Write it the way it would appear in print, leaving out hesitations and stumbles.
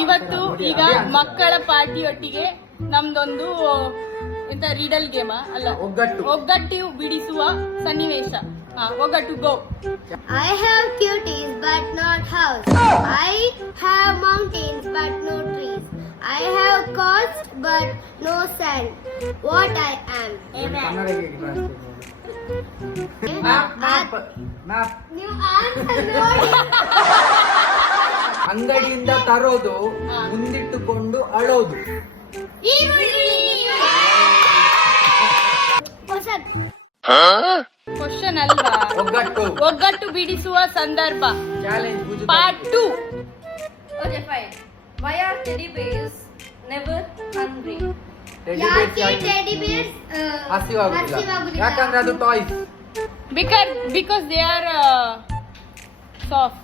ಇವತ್ತು ಈಗ ಮಕ್ಕಳ ಪಾರ್ಟಿಯೊಟ್ಟಿಗೆ ನಮ್ದೊಂದು ಎಂತ ರೀಡಲ್ ಗೇಮ್ ಅಲ್ಲ, ಒಗ್ಗಟ್ಟು ಬಿಡಿಸುವ ಸನ್ನಿವೇಶ. ಒಗ್ಗಟ್ಟು ಗೋ. I have cuties but not house. I have mountains but no trees. I have coast but no sand. What I am? ನೀವು ಆನ್ಸರ್ ನೋಡಿ. ಅಂಗಡಿಯಿಂದ ತರೋದು, ಮುಂದಿಟ್ಟುಕೊಂಡು ಅಳೋದು. ಕ್ವಶನ್ ಅಲ್ವಾ? ಒಗ್ಗಟ್ಟು ಬಿಡಿಸುವ ಸಂದರ್ಭ. Part 2. Okay, fine. Why are teddy bears never hungry? ಯಾಕೆ ಟೆಡಿ ಬೇರ್ಸ್ ಹಸಿವಾಗುದಿಲ್ಲ? ಯಾಕಂದ್ರೆ ಅದು toys. Because they are soft.